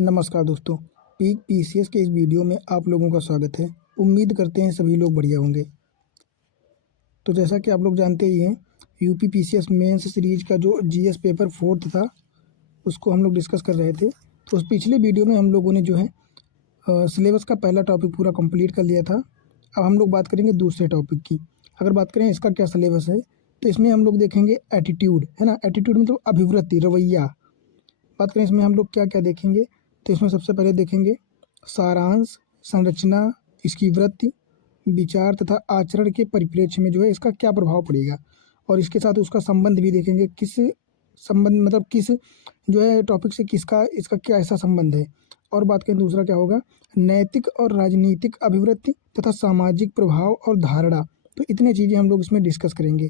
नमस्कार दोस्तों, peak PCS के इस वीडियो में आप लोगों का स्वागत है। उम्मीद करते हैं सभी लोग बढ़िया होंगे। तो जैसा कि आप लोग जानते ही हैं, यूपी पीसीएस मेंस सीरीज का जो जीएस पेपर 4 था, उसको हम लोग डिस्कस कर रहे थे। तो उस पिछले वीडियो में हम लोगों ने जो है सिलेबस का पहला टॉपिक पूरा कंप्लीट कर लिया था। अब हम लोग बात करेंगे दूसरे टॉपिक की। अगर बात करें इसका क्या सिलेबस है, तो इसमें हम लोग देखेंगे एटीट्यूड, है ना। एटीट्यूड मतलब अभिवृत्ति, रवैया। बात करें इसमें हम लोग क्या क्या देखेंगे, तो इसमें सबसे पहले देखेंगे सारांश, संरचना, इसकी वृत्ति, विचार तथा आचरण के परिप्रेक्ष्य में जो है इसका क्या प्रभाव पड़ेगा, और इसके साथ उसका संबंध भी देखेंगे। किस संबंध मतलब किस जो है टॉपिक से किसका इसका क्या ऐसा संबंध है। और बात करें दूसरा क्या होगा, नैतिक और राजनीतिक अभिवृत्ति तथा सामाजिक प्रभाव और धारणा। तो इतनी चीज़ें हम लोग इसमें डिस्कस करेंगे।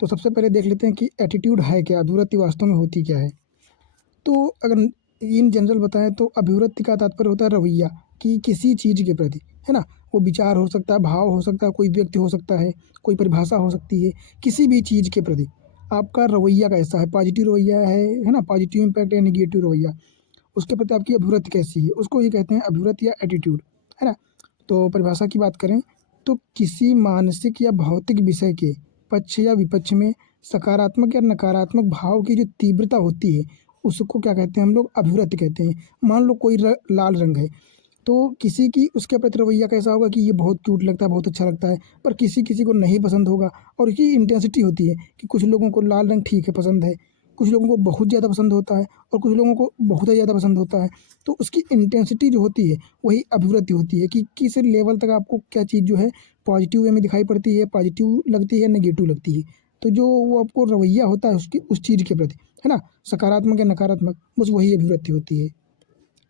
तो सबसे पहले देख लेते हैं कि एटीट्यूड है क्या, अभिवृत्ति वास्तव में होती क्या है। तो अगर इन जनरल बताएं तो अभिवृत्ति का तात्पर्य होता है रवैया, कि किसी चीज़ के प्रति, है ना। वो विचार हो सकता है, भाव हो सकता है, कोई व्यक्ति हो सकता है, कोई परिभाषा हो सकती है। किसी भी चीज़ के प्रति आपका रवैया कैसा है, पॉजिटिव रवैया है ना, पॉजिटिव इम्पैक्ट या निगेटिव रवैया, उसके प्रति आपकी अभिवृत्ति कैसी है, उसको ही कहते हैं अभिवृत्ति या एटीट्यूड, है ना। तो परिभाषा की बात करें तो किसी मानसिक या भौतिक विषय के पक्ष या विपक्ष में सकारात्मक या नकारात्मक भाव की जो तीव्रता होती है, उसको क्या कहते हैं हम लोग, अभिवृत्ति कहते हैं। मान लो कोई लाल रंग है, तो किसी की उसके प्रति रवैया कैसा होगा कि ये बहुत क्यूट लगता है, बहुत अच्छा लगता है, पर किसी किसी को नहीं पसंद होगा। और उसकी इंटेंसिटी होती है कि कुछ लोगों को लाल रंग ठीक है पसंद है, कुछ लोगों को बहुत ज़्यादा पसंद होता है, और कुछ लोगों को बहुत ही ज़्यादा पसंद होता है। तो उसकी इंटेंसिटी जो होती है वही अभिवृत्ति होती है, कि किस लेवल तक आपको क्या चीज़ जो है पॉजिटिव वे में दिखाई पड़ती है, पॉजिटिव लगती है, नेगेटिव लगती है। तो जो वो आपको रवैया होता है उसकी उस चीज़ के प्रति, है ना, सकारात्मक या नकारात्मक, बस वही अभिवृत्ति होती है।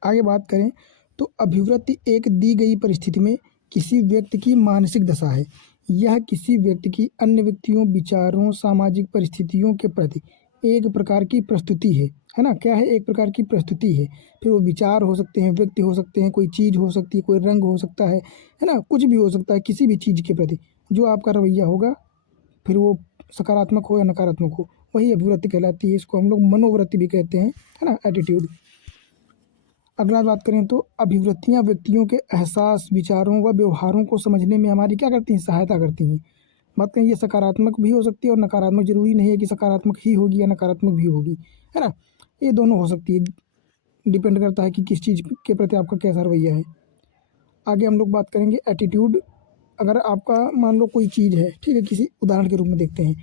आगे बात करें तो अभिवृत्ति एक दी गई परिस्थिति में किसी व्यक्ति की मानसिक दशा है। यह किसी व्यक्ति की अन्य व्यक्तियों, विचारों, सामाजिक परिस्थितियों के प्रति एक प्रकार की प्रस्तुति है ना। क्या है, एक प्रकार की प्रस्तुति है। फिर वो विचार हो सकते हैं, व्यक्ति हो सकते हैं, कोई चीज़ हो सकती है, कोई रंग हो सकता है ना, कुछ भी हो सकता है। किसी भी चीज़ के प्रति जो आपका रवैया होगा, फिर वो सकारात्मक हो या नकारात्मक हो, वही अभिवृत्ति कहलाती है। इसको हम लोग मनोवृत्ति भी कहते हैं, है ना, एटीट्यूड। अगला बात करें तो अभिवृत्तियां व्यक्तियों के एहसास, विचारों व व्यवहारों को समझने में हमारी क्या करती हैं, सहायता करती हैं। बात करें ये सकारात्मक भी हो सकती है और नकारात्मक, जरूरी नहीं है कि सकारात्मक ही होगी या नकारात्मक भी होगी, है ना। ये दोनों हो सकती है, डिपेंड करता है कि किस चीज़ के प्रति आपका कैसा रवैया है। आगे हम लोग बात करेंगे एटीट्यूड। अगर आपका मान लो कोई चीज़ है, ठीक है, किसी उदाहरण के रूप में देखते हैं,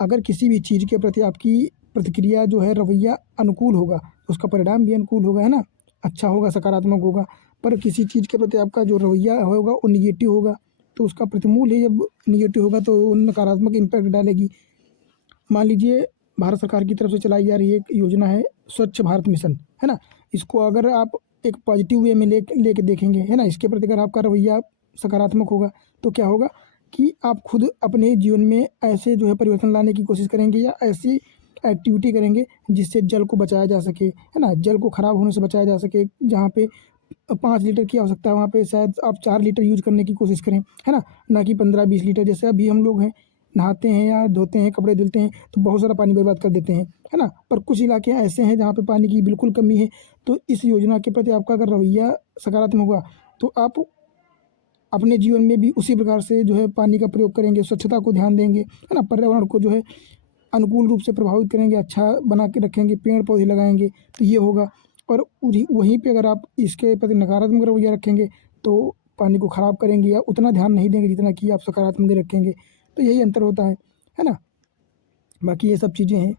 अगर किसी भी चीज़ के प्रति आपकी प्रतिक्रिया जो है, रवैया अनुकूल होगा, तो उसका परिणाम भी अनुकूल होगा, है ना, अच्छा होगा, सकारात्मक होगा। पर किसी चीज़ के प्रति आपका जो रवैया होगा वो निगेटिव होगा, तो उसका प्रतिमूल ही जब निगेटिव होगा तो वो नकारात्मक इम्पैक्ट डालेगी। मान लीजिए भारत सरकार की तरफ से चलाई जा रही एक योजना है, स्वच्छ भारत मिशन, है ना। इसको अगर आप एक पॉजिटिव वे में लेके देखेंगे, है ना, इसके प्रति अगर आपका रवैया सकारात्मक होगा, तो क्या होगा कि आप खुद अपने जीवन में ऐसे जो है परिवर्तन लाने की कोशिश करेंगे, या ऐसी एक्टिविटी करेंगे जिससे जल को बचाया जा सके, है ना, जल को खराब होने से बचाया जा सके। जहाँ पे 5 लीटर की आवश्यकता है, वहाँ पे शायद आप 4 लीटर यूज करने की कोशिश करें, है ना कि 15-20 लीटर। जैसे अभी हम लोग हैं, नहाते हैं या धोते हैं, कपड़े धुलते हैं, तो बहुत सारा पानी बर्बाद कर देते हैं, है ना। पर कुछ इलाके ऐसे हैं जहाँ पे पानी की बिल्कुल कमी है। तो इस योजना के प्रति आपका अगर रवैया सकारात्मक होगा, तो आप अपने जीवन में भी उसी प्रकार से जो है पानी का प्रयोग करेंगे, स्वच्छता को ध्यान देंगे, है ना, पर्यावरण को जो है अनुकूल रूप से प्रभावित करेंगे, अच्छा बना के रखेंगे, पेड़ पौधे लगाएंगे, तो ये होगा। और वहीं पे अगर आप इसके प्रति नकारात्मक रवैया रखेंगे, तो पानी को ख़राब करेंगे या उतना ध्यान नहीं देंगे जितना कि आप सकारात्मक रखेंगे। तो यही अंतर होता है ना। बाकी ये सब चीज़ें हैं।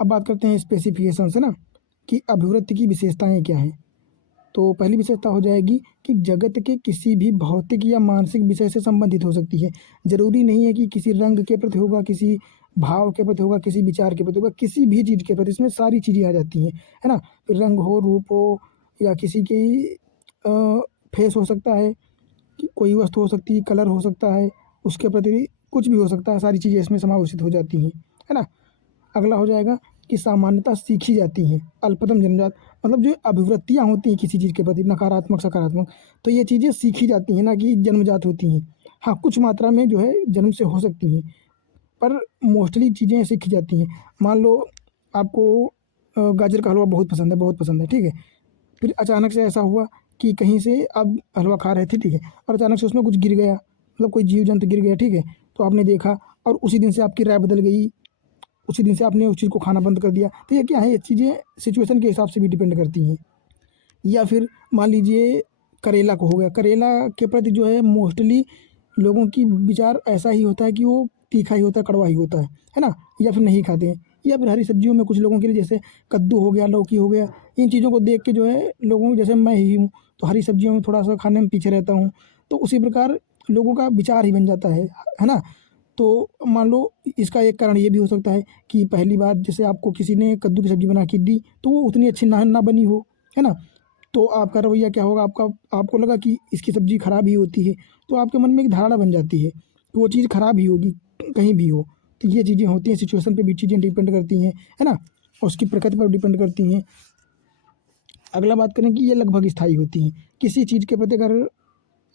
अब बात करते हैं स्पेसिफिकेशन से ना, कि अभिवृत्ति की विशेषताएँ क्या हैं। तो पहली विशेषता हो जाएगी कि जगत के किसी भी भौतिक या मानसिक विषय से संबंधित हो सकती है। ज़रूरी नहीं है कि किसी रंग के प्रति होगा, किसी भाव के प्रति होगा, किसी विचार के प्रति होगा, किसी भी चीज़ के प्रति इसमें सारी चीज़ें आ जाती हैं, है ना। फिर रंग हो, रूप हो, या किसी की फेस हो सकता है, कि कोई वस्तु हो सकती है, कलर हो सकता है, उसके प्रति कुछ भी हो सकता है, सारी चीज़ें इसमें समावेशित हो जाती हैं, है ना। अगला हो जाएगा कि सामान्यतः सीखी जाती हैं। अल्पतम जन्मजात मतलब जो अभिवृत्तियाँ होती हैं किसी चीज़ के प्रति, नकारात्मक, सकारात्मक, तो ये चीज़ें सीखी जाती हैं, ना कि जन्मजात होती हैं। हाँ, कुछ मात्रा में जो है जन्म से हो सकती हैं, पर मोस्टली चीज़ें सीखी जाती हैं। मान लो आपको गाजर का हलवा बहुत पसंद है, बहुत पसंद है, ठीक है। फिर अचानक से ऐसा हुआ कि कहीं से आप हलवा खा रहे थे, ठीक है, और अचानक से उसमें कुछ गिर गया, मतलब कोई जीव जंतु गिर गया, ठीक है, तो आपने देखा और उसी दिन से आपकी राय बदल गई, उसी दिन से आपने उस चीज़ को खाना बंद कर दिया। तो ये क्या है, ये चीज़ें सिचुएशन के हिसाब से भी डिपेंड करती हैं। या फिर मान लीजिए करेला को हो गया, करेला के प्रति जो है मोस्टली लोगों की विचार ऐसा ही होता है कि वो तीखा ही होता है, कड़वा ही होता है ना, या फिर नहीं खाते हैं। या फिर हरी सब्जियों में कुछ लोगों के लिए जैसे कद्दू हो गया, लौकी हो गया, इन चीज़ों को देख के जो है लोगों जैसे मैं ही हूँ, तो हरी सब्जियों में थोड़ा सा खाने में पीछे रहता हूँ, तो उसी प्रकार लोगों का विचार ही बन जाता है ना। तो मान लो इसका एक कारण ये भी हो सकता है कि पहली बार जैसे आपको किसी ने कद्दू की सब्ज़ी बना के दी, तो वो उतनी अच्छी ना बनी हो, है ना। तो आपका रवैया क्या होगा, आपको लगा कि इसकी सब्ज़ी खराब ही होती है, तो आपके मन में एक धारणा बन जाती है, तो वो चीज़ खराब ही होगी कहीं भी हो। तो ये चीज़ें होती हैं, सिचुएशन पे भी चीज़ें डिपेंड करती हैं, है ना, और उसकी प्रकृति पर डिपेंड करती हैं। अगला बात करें कि ये लगभग स्थायी होती हैं। किसी चीज़ के प्रति अगर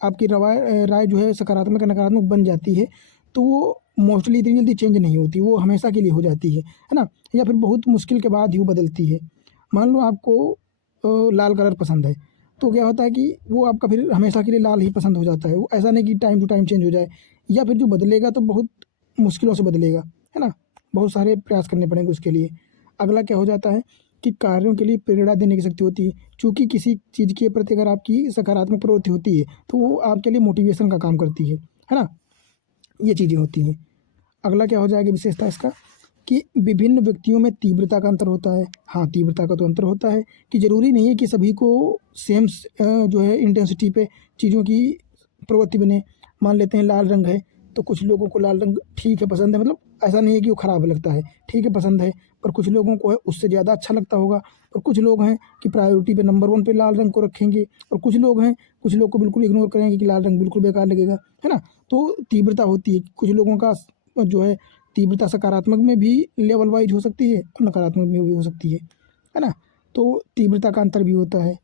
आपकी राय जो है सकारात्मक या नकारात्मक बन जाती है, तो वो मोस्टली इतनी जल्दी चेंज नहीं होती, वो हमेशा के लिए हो जाती है ना, या फिर बहुत मुश्किल के बाद ही वो बदलती है। मान लो आपको लाल कलर पसंद है, तो क्या होता है कि वो आपका फिर हमेशा के लिए लाल ही पसंद हो जाता है, वो ऐसा नहीं कि टाइम टू टाइम चेंज हो जाए, या फिर जो बदलेगा तो बहुत मुश्किलों से बदलेगा, है ना, बहुत सारे प्रयास करने पड़ेंगे उसके लिए। अगला क्या हो जाता है कि कार्यों के लिए प्रेरणा देने की शक्ति होती है, चूँकि किसी चीज़ के प्रति अगर आपकी सकारात्मक प्रवृत्ति होती है, तो वो आपके लिए मोटिवेशन का काम करती है ना? ये चीज़ें होती हैं। अगला क्या हो जाएगा विशेषता इसका कि विभिन्न व्यक्तियों में तीव्रता का अंतर होता है। हाँ, तीव्रता का तो अंतर होता है कि ज़रूरी नहीं है कि सभी को सेम जो है इंटेंसिटी पे चीज़ों की प्रवृत्ति बने। मान लेते हैं लाल रंग है, तो कुछ लोगों को लाल रंग ठीक है, पसंद है, मतलब ऐसा नहीं है कि वो ख़राब लगता है, ठीक है, पसंद है, पर कुछ लोगों को है उससे ज़्यादा अच्छा लगता होगा, और कुछ लोग हैं कि प्रायोरिटी पे नंबर 1 पे लाल रंग को रखेंगे, और कुछ लोग को बिल्कुल इग्नोर करेंगे कि लाल रंग बिल्कुल बेकार लगेगा, है ना? तो तीव्रता होती है, कुछ लोगों का जो है तीव्रता सकारात्मक में भी लेवल वाइज हो सकती है और नकारात्मक में भी हो सकती है ना। तो तीव्रता का अंतर भी होता है।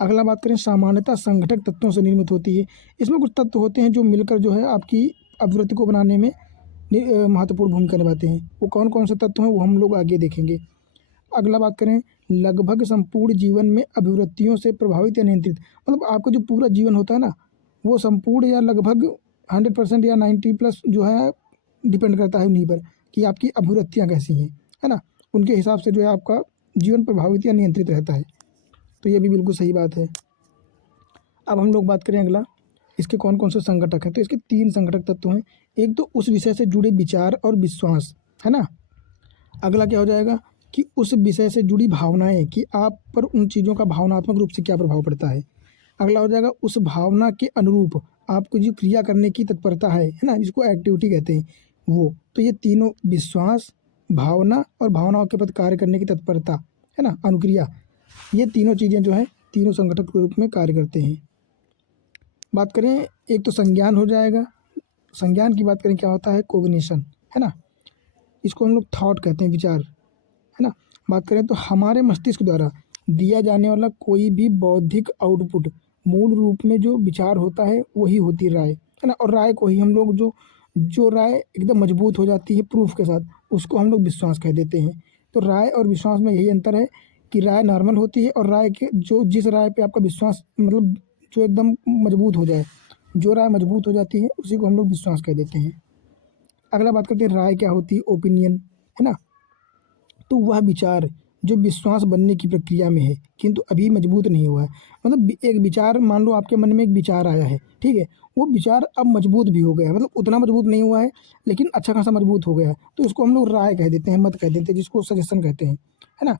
अगला बात करें सामान्यतः संघटक तत्वों से निर्मित होती है। इसमें कुछ तत्व होते हैं जो मिलकर जो है आपकी अभिवृत्ति को बनाने में महत्वपूर्ण भूमिका निभाते हैं। वो कौन कौन से तत्व हैं वो हम लोग आगे देखेंगे। अगला बात करें लगभग संपूर्ण जीवन में अभिवृत्तियों से प्रभावित या नियंत्रित, मतलब आपका जो पूरा जीवन होता है ना, वो संपूर्ण या लगभग 100% या 90+ जो है डिपेंड करता है उन्हीं पर कि आपकी अभिवृत्तियाँ कैसी हैं, है ना? उनके हिसाब से जो है आपका जीवन प्रभावित या नियंत्रित रहता है। तो ये भी बिल्कुल सही बात है। अब हम लोग बात करें अगला, इसके कौन कौन से संगठक हैं, तो इसके 3 संगठक तत्व हैं। एक तो उस विषय से जुड़े विचार और विश्वास, है ना? अगला क्या हो जाएगा कि उस विषय से जुड़ी भावनाएँ कि आप पर उन चीज़ों का भावनात्मक रूप से क्या प्रभाव पड़ता है। अगला हो जाएगा उस भावना के अनुरूप आपको जो क्रिया करने की तत्परता है ना? जिसको एक्टिविटी कहते हैं वो। तो ये तीनों विश्वास, भावना और भावनाओं के प्रति कार्य करने की तत्परता, है ना? अनुक्रिया, ये तीनों चीज़ें जो हैं तीनों संगठक के रूप में कार्य करते हैं। बात करें एक तो संज्ञान हो जाएगा। संज्ञान की बात करें क्या होता है कॉग्निशन, है ना? इसको हम लोग थॉट कहते हैं, विचार, है ना? बात करें तो हमारे मस्तिष्क द्वारा दिया जाने वाला कोई भी बौद्धिक आउटपुट मूल रूप में जो विचार होता है वही होती राय, है ना? और राय को ही हम लोग जो राय एकदम मजबूत हो जाती है प्रूफ के साथ, उसको हम लोग विश्वास कह देते हैं। तो राय और विश्वास में यही अंतर है कि राय नॉर्मल होती है और राय के जो जिस राय पे आपका विश्वास मतलब जो एकदम मजबूत हो जाए, जो राय मजबूत हो जाती है उसी को हम लोग विश्वास कह देते हैं। अगला बात करते हैं राय क्या होती है ओपिनियन, है ना? तो वह विचार जो विश्वास बनने की प्रक्रिया में है किंतु अभी मजबूत नहीं हुआ है, मतलब एक विचार, मान लो आपके मन में एक विचार आया है, ठीक है, वो विचार अब मजबूत भी हो गया है, मतलब उतना मजबूत नहीं हुआ है लेकिन अच्छा खासा मजबूत हो गया है, तो इसको हम लोग राय कह देते हैं, मत कह देते हैं, जिसको सजेशन कहते हैं, है ना?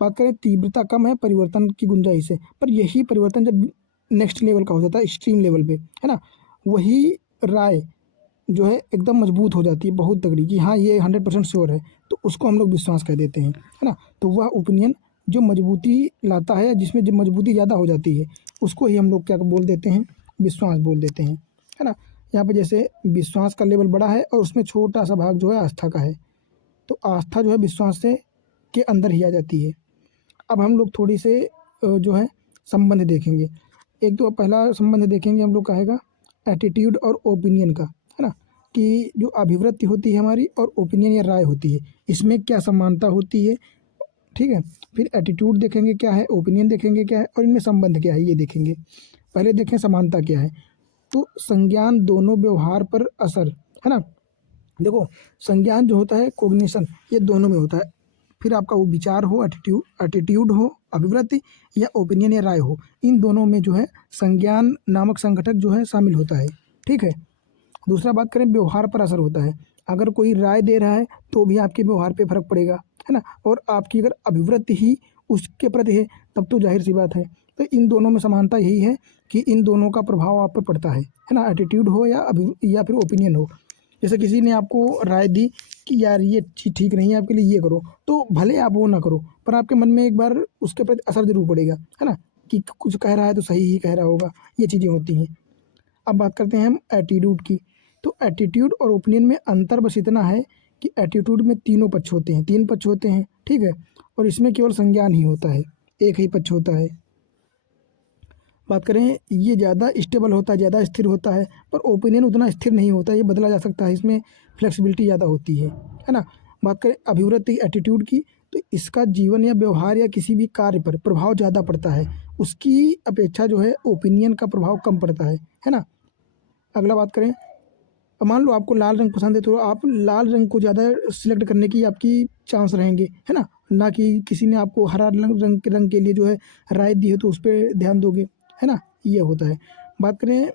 बात करें तीव्रता कम है परिवर्तन की गुंजाइश है, पर यही परिवर्तन जब नेक्स्ट लेवल का हो जाता है एक्सट्रीम लेवल पे, है ना, वही राय जो है एकदम मजबूत हो जाती है, बहुत तगड़ी, कि हाँ ये 100% श्योर है, तो उसको हम लोग विश्वास कह देते हैं, है ना? तो वह ओपिनियन जो मजबूती लाता है, जिसमें जब मजबूती ज़्यादा हो जाती है, उसको ही हम लोग क्या बोल देते हैं, विश्वास बोल देते हैं, है ना? यहाँ पे जैसे विश्वास का लेवल बड़ा है और उसमें छोटा सा भाग जो है आस्था का है, तो आस्था जो है विश्वास से के अंदर ही आ जाती है। अब हम लोग थोड़ी से जो है संबंध देखेंगे। एक तो पहला संबंध देखेंगे हम लोग का हैगा एटीट्यूड और ओपिनियन का, है ना? कि जो अभिवृत्ति होती है हमारी और ओपिनियन या राय होती है, इसमें क्या समानता होती है, ठीक है। फिर एटीट्यूड देखेंगे क्या है, ओपिनियन देखेंगे क्या है, और इनमें संबंध क्या है ये देखेंगे। पहले देखें समानता क्या है। तो संज्ञान दोनों व्यवहार पर असर, है ना। देखो संज्ञान जो होता है कोग्निशन, ये दोनों में होता है। फिर आपका वो विचार हो, एटीट्यूड हो, अभिवृत्ति, या ओपिनियन या राय हो, इन दोनों में जो है संज्ञान नामक संघटक जो है शामिल होता है। ठीक है। दूसरा बात करें व्यवहार पर असर होता है। अगर कोई राय दे रहा है तो भी आपके व्यवहार पे फर्क पड़ेगा, है ना। और आपकी अगर अभिवृत्ति ही उसके प्रति है तब तो जाहिर सी बात है। तो इन दोनों में समानता यही है कि इन दोनों का प्रभाव आप पर पड़ता है ना। एटीट्यूड हो या फिर ओपिनियन हो। जैसे किसी ने आपको राय दी कि यार ये चीज़ ठीक नहीं है आपके लिए, ये करो, तो भले आप वो ना करो पर आपके मन में एक बार उसके प्रति असर जरूर पड़ेगा, है ना, कि कुछ कह रहा है तो सही ही कह रहा होगा। ये चीज़ें होती हैं। अब बात करते हैं हम एटीट्यूड की। तो एटीट्यूड और ओपिनियन में अंतर बस इतना है कि एटीट्यूड में तीनों पक्ष होते हैं, 3 पक्ष होते हैं, ठीक है। और इसमें केवल संज्ञान ही होता है, एक ही पक्ष होता है। बात करें ये ज़्यादा स्टेबल होता है, ज़्यादा स्थिर होता है, पर ओपिनियन उतना स्थिर नहीं होता, ये बदला जा सकता है, इसमें फ्लेक्सिबिलिटी ज़्यादा होती है ना। बात करें अभिवृत्ति एटीट्यूड की, तो इसका जीवन या व्यवहार या किसी भी कार्य पर प्रभाव ज़्यादा पड़ता है, उसकी अपेक्षा जो है ओपिनियन का प्रभाव कम पड़ता है ना। अगला बात करें, मान लो आपको लाल रंग पसंद है तो आप लाल रंग को ज़्यादा सिलेक्ट करने की आपकी चांस रहेंगे, है ना कि किसी ने आपको हरा रंग के लिए जो है राय दी है तो उस पर ध्यान दोगे, है ना। ये होता है। बात करें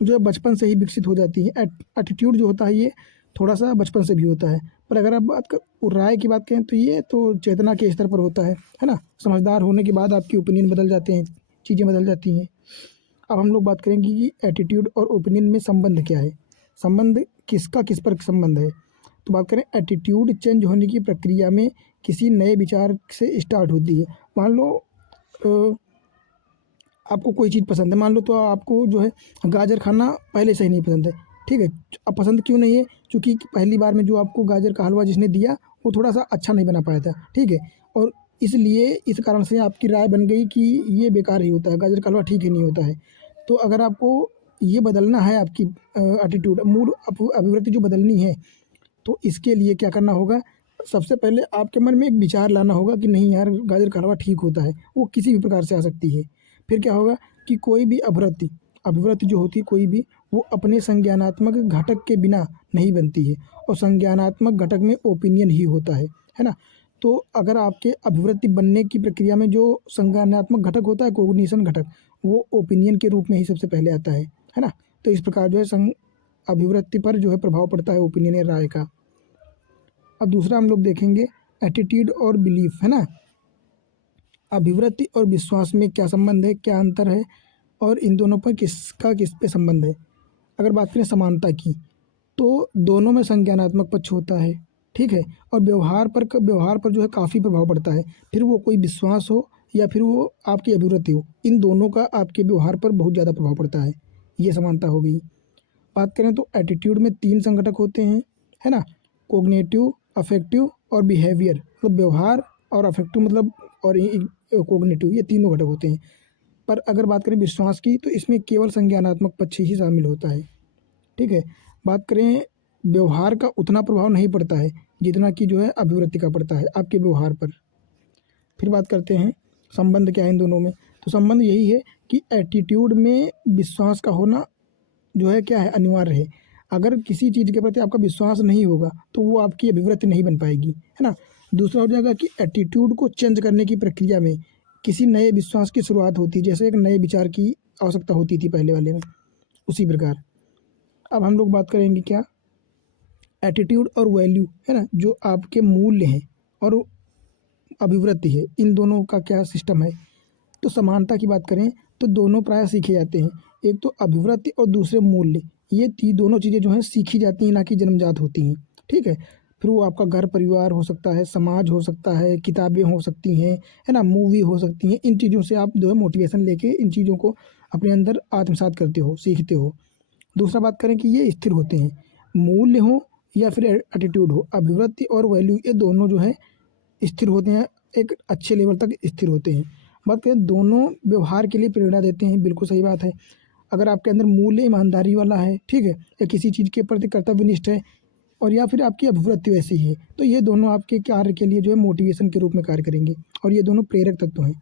जो है बचपन से ही विकसित हो जाती है। एटीट्यूड जो होता है ये थोड़ा सा बचपन से भी होता है, पर अगर आप राय की बात करें तो ये तो चेतना के स्तर पर होता है ना। समझदार होने के बाद आपकी ओपिनियन बदल जाते हैं, चीज़ें बदल जाती हैं। अब हम लोग बात करेंगे कि एटीट्यूड और ओपिनियन में संबंध क्या है, संबंध किसका किस पर संबंध है। तो बात करें एटीट्यूड चेंज होने की प्रक्रिया में किसी नए विचार से स्टार्ट होती है। मान लो आपको कोई चीज़ पसंद है, मान लो तो आपको जो है गाजर खाना पहले से ही नहीं पसंद है, ठीक है। अब पसंद क्यों नहीं है, क्योंकि पहली बार में जो आपको गाजर का हलवा जिसने दिया वो थोड़ा सा अच्छा नहीं बना पाया था, ठीक है। और इसलिए इस कारण से आपकी राय बन गई कि ये बेकार ही होता है, गाजर का हलवा ठीक ही नहीं होता है। तो अगर आपको ये बदलना है, आपकी एटीट्यूड मूड अभिवृत्ति जो बदलनी है, तो इसके लिए क्या करना होगा, सबसे पहले आपके मन में एक विचार लाना होगा कि नहीं यार गाजर का हलवा ठीक होता है। वो किसी भी प्रकार से आ सकती है। फिर क्या होगा कि कोई भी अभिवृत्ति जो होती है कोई भी, वो अपने संज्ञानात्मक घटक के बिना नहीं बनती है, और संज्ञानात्मक घटक में ओपिनियन ही होता है ना। तो अगर आपके अभिवृत्ति बनने की प्रक्रिया में जो संज्ञानात्मक घटक होता है, कोग्निशन घटक, वो ओपिनियन के रूप में ही सबसे पहले आता है ना। तो इस प्रकार जो है अभिवृत्ति पर जो है प्रभाव पड़ता है ओपिनियन या राय का। अब दूसरा हम लोग देखेंगे एटीट्यूड और बिलीफ, है ना। अभिवृत्ति और विश्वास में क्या संबंध है, क्या अंतर है, और इन दोनों पर किसका किस पे संबंध है। अगर बात करें समानता की, तो दोनों में संज्ञानात्मक पक्ष होता है, ठीक है। और व्यवहार पर जो है काफ़ी प्रभाव पड़ता है। फिर वो कोई विश्वास हो या फिर वो आपकी अभिवृत्ति हो, इन दोनों का आपके व्यवहार पर बहुत ज़्यादा प्रभाव पड़ता है। ये समानता हो गई। बात करें तो एटीट्यूड में 3 संघटक होते हैं, है ना। कोग्निटिव, अफेक्टिव और बिहेवियर, मतलब व्यवहार, और अफेक्टिव मतलब और कोग्निटिव, ये तीनों घटक होते हैं। पर अगर बात करें विश्वास की, तो इसमें केवल संज्ञानात्मक पक्ष ही शामिल होता है, ठीक है। बात करें व्यवहार का उतना प्रभाव नहीं पड़ता है जितना कि जो है अभिवृत्ति का पड़ता है आपके व्यवहार पर। फिर बात करते हैं संबंध क्या है इन दोनों में। तो संबंध यही है कि एटीट्यूड में विश्वास का होना जो है क्या है, अनिवार्य है। अगर किसी चीज़ के प्रति आपका विश्वास नहीं होगा तो वो आपकी अभिवृत्ति नहीं बन पाएगी, है ना। दूसरा हो जाएगा कि एटीट्यूड को चेंज करने की प्रक्रिया में किसी नए विश्वास की शुरुआत होती है, जैसे एक नए विचार की आवश्यकता होती थी पहले वाले में, उसी प्रकार। अब हम लोग बात करेंगे क्या, एटीट्यूड और वैल्यू, है ना, जो आपके मूल्य हैं और अभिवृत्ति है, इन दोनों का क्या सिस्टम है। तो समानता की बात करें तो दोनों प्रायः सीखे जाते हैं। एक तो अभिवृत्ति और दूसरे मूल्य, ये दोनों चीज़ें जो हैं सीखी जाती हैं, ना कि जन्मजात होती हैं, ठीक है। फिर वो आपका घर परिवार हो सकता है, समाज हो सकता है, किताबें हो सकती हैं, है ना, मूवी हो सकती हैं। इन चीज़ों से आप जो है मोटिवेशन लेके इन चीज़ों को अपने अंदर आत्मसात करते हो, सीखते हो। दूसरा बात करें कि ये स्थिर होते हैं, मूल्य हो या फिर एटीट्यूड हो, अभिवृत्ति और वैल्यू ये दोनों जो है स्थिर होते हैं, एक अच्छे लेवल तक स्थिर होते हैं। बात करें दोनों व्यवहार के लिए प्रेरणा देते हैं, बिल्कुल सही बात है। अगर आपके अंदर मूल्य ईमानदारी वाला है, ठीक है, या किसी चीज़ के प्रति कर्तव्यनिष्ठ है, और या फिर आपकी अभिवृत्ति वैसी है, तो ये दोनों आपके कार्य के लिए जो है मोटिवेशन के रूप में कार्य करेंगे और ये दोनों प्रेरक तत्व हैं।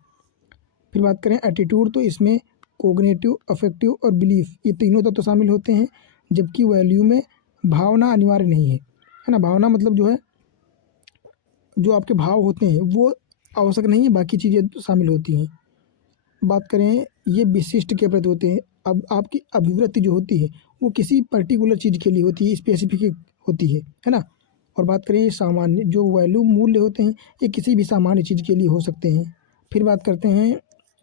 फिर बात करें एटीट्यूड, तो इसमें कोग्निटिव, अफेक्टिव और बिलीफ ये तीनों तत्व शामिल होते हैं, जबकि वैल्यू में भावना अनिवार्य नहीं है ना। भावना मतलब जो है, जो आपके भाव होते हैं वो आवश्यक नहीं है, बाकी चीज़ें शामिल होती हैं। बात करें ये विशिष्ट के प्रति होते हैं। अब आपकी अभिवृत्ति जो होती है वो किसी पर्टिकुलर चीज़ के लिए होती है, स्पेसिफिक होती है ना। और बात करें ये सामान्य, जो वैल्यू मूल्य होते हैं ये किसी भी सामान्य चीज़ के लिए हो सकते हैं। फिर बात करते हैं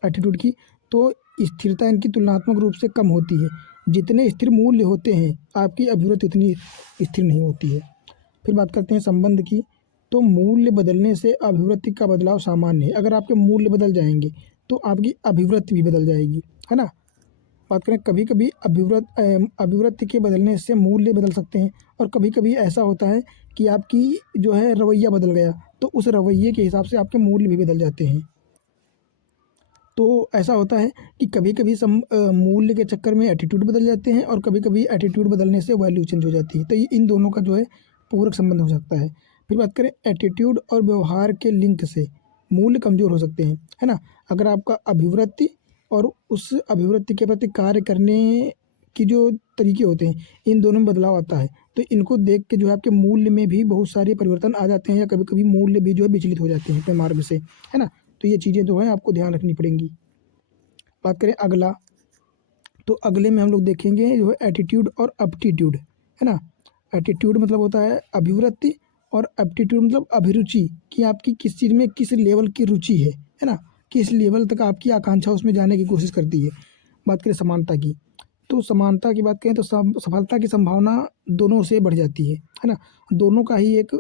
एटीट्यूड की, तो स्थिरता इनकी तुलनात्मक रूप से कम होती है। जितने स्थिर मूल्य होते हैं आपकी अभिवृत्ति उतनी स्थिर नहीं होती है। फिर बात करते हैं संबंध की, तो मूल्य बदलने से अभिवृत्ति का बदलाव सामान्य है। अगर आपके मूल्य बदल जाएंगे तो आपकी अभिवृत्ति भी बदल जाएगी, है ना। बात करें कभी कभी अभिवृत्ति के बदलने से मूल्य बदल सकते हैं, और कभी कभी ऐसा होता है कि आपकी जो है रवैया बदल गया, तो उस रवैये के हिसाब से आपके मूल्य भी बदल जाते हैं। तो ऐसा होता है कि कभी कभी मूल्य के चक्कर में एटीट्यूड बदल जाते हैं, और कभी कभी एटीट्यूड बदलने से वैल्यू चेंज हो जाती है। तो ये इन दोनों का जो है पूरक संबंध हो सकता है। फिर बात करें एटीट्यूड और व्यवहार के लिंक से मूल्य कमज़ोर हो सकते हैं, है ना। अगर आपका अभिवृत्ति और उस अभिवृत्ति के प्रति कार्य करने की जो तरीके होते हैं इन दोनों में बदलाव आता है, तो इनको देख के जो है आपके मूल्य में भी बहुत सारे परिवर्तन आ जाते हैं, या कभी कभी मूल्य भी जो है विचलित हो जाते हैं अपने मार्ग से, है ना। तो ये चीज़ें जो है आपको ध्यान रखनी पड़ेंगी। बात करें अगला, तो अगले में हम लोग देखेंगे जो है एटीट्यूड और एप्टीट्यूड, है ना। एटीट्यूड मतलब होता है अभिवृत्ति, और एप्टीट्यूड मतलब अभिरुचि, कि आपकी किस चीज़ में किस लेवल की रुचि है ना, किस लेवल तक आपकी आकांक्षा उसमें जाने की कोशिश करती है। बात करें समानता की, तो समानता की बात करें तो सफलता की संभावना दोनों से बढ़ जाती है ना। दोनों का ही एक